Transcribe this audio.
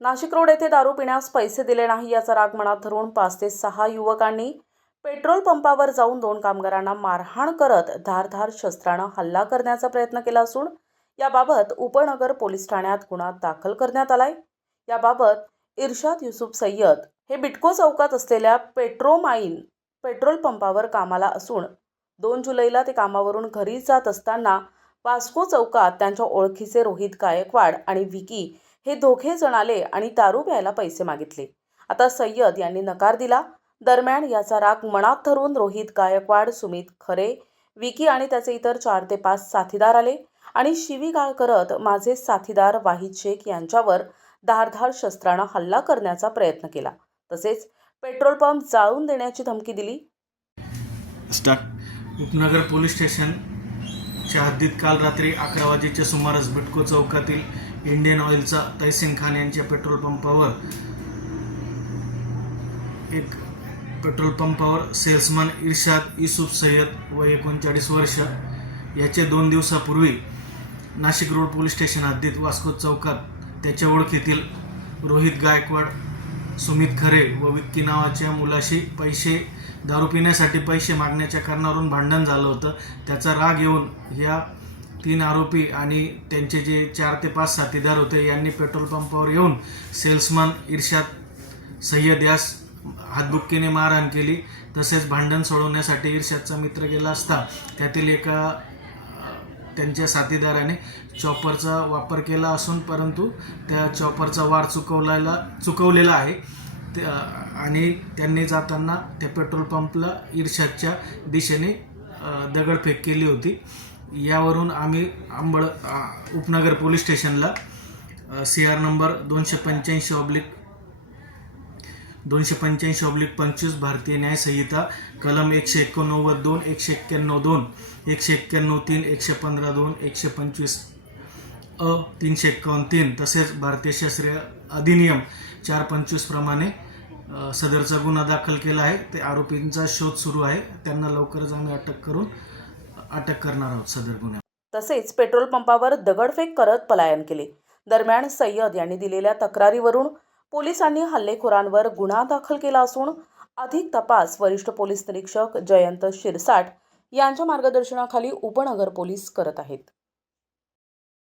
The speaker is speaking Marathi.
नाशिक रोड येथे दारू पिण्यास पैसे दिले नाही याचा राग मनात धरून पाच ते सहा युवकांनी पेट्रोल पंपावर जाऊन दोन कामगारांना मारहाण करत धारधार शस्त्रानं हल्ला करण्याचा प्रयत्न केला असून याबाबत उपनगर पोलीस ठाण्यात गुन्हा दाखल करण्यात आलाय. याबाबत इर्शाद युसुफ सय्यद हे बिटको चौकात असलेल्या पेट्रोमाईन पेट्रोल पंपावर कामाला असून दोन जुलैला ते कामावरून घरी जात असताना वास्को चौकात त्यांच्या ओळखीचे रोहित गायकवाड आणि विकी हे दोघे जण आले आणि दारू प्यायला पैसे मागितले. आता सय्यद यांनी नकार दिला. दरम्यान याचा राग मनात धरून रोहित गायकवाड सुमित खरे विकी आणि त्याचे इतर चार ते पाच साथीदार आले आणि शिवीगाळ करत माझे साथीदार वाहिद शेख यांच्यावर धारधार शस्त्रानं हल्ला करण्याचा प्रयत्न केला. तसेच पेट्रोल पंप जाळून देण्याची धमकी दिली. उपनगर पोलीस स्टेशनच्या हद्दीत काल रात्री अकरा वाजेच्या सुमारास बिटको चौकातील इंडियन ऑइलचा तैसिंग खान यांच्या पेट्रोल पंपावर एक पेट्रोल पंपावर सेल्समन इर्शाद युसुफ सय्यद व एकोणचाळीस वर्ष. याचे दोन दिवसापूर्वी नाशिक रोड पोलीस स्टेशन हद्दीत वास्को चौकात त्याच्या ओळखीतील रोहित गायकवाड सुमित खरे व विक्की नावाच्या मुलाशी पैसे दारू पिण्यासाठी पैसे मागण्याच्या कारणावरून भांडण झालं होतं. त्याचा राग येऊन या तीन आरोपी आणि त्यांचे जे चार ते पाच साथीदार होते यांनी पेट्रोल पंपावर येऊन सेल्समन इर्शाद सय्यद यास हातबुक्कीने मारहाण केली. तसेच भांडण सोडवण्यासाठी इर्शादचा मित्र गेला असता त्यातील एका त्यांच्या साथीदाराने चॉपरचा वापर केला असून परंतु त्या चॉपरचा वार चुकवलेला चुकवलेला आहे. ते, आणि त्यांनी जाताना त्या पेट्रोल पंपला इर्शादच्या दिशेने दगडफेक केली होती. यावरून आम्ही अंबड उपनगर पोलीस स्टेशनला सी आर नंबर दोनशे पंच्याऐंशी ऑब्लिक दोनशे पंच्याऐंशी ऑब्लिक पंचवीस भारतीय न्याय संहिता कलम एकशे एकोणनव्वद दोन एकशे एक्क्याण्णव दोन एकशे एक्क्याण्णव तीन एकशे पंधरा दोन एकशे पंचवीस अ तीनशे एक्कावन्न तीन तसेच भारतीय शास्त्रीय अधिनियम चार पंचवीसप्रमाणे सदरचा गुन्हा दाखल केला आहे. ते आरोपींचा शोध सुरू आहे. त्यांना लवकरच आम्ही अटक करून अटक करणार आहोत सदर गुन्ह्यात. तसेच पेट्रोल पंपावर दगडफेक करत पलायन केले. दरम्यान सय्यद यांनी दिलेल्या तक्रारीवरून पोलिसांनी हल्लेखोरांवर गुन्हा दाखल केला असून अधिक तपास वरिष्ठ पोलीस निरीक्षक जयंत शिरसाट यांच्या मार्गदर्शनाखाली उपनगर पोलीस करत आहेत.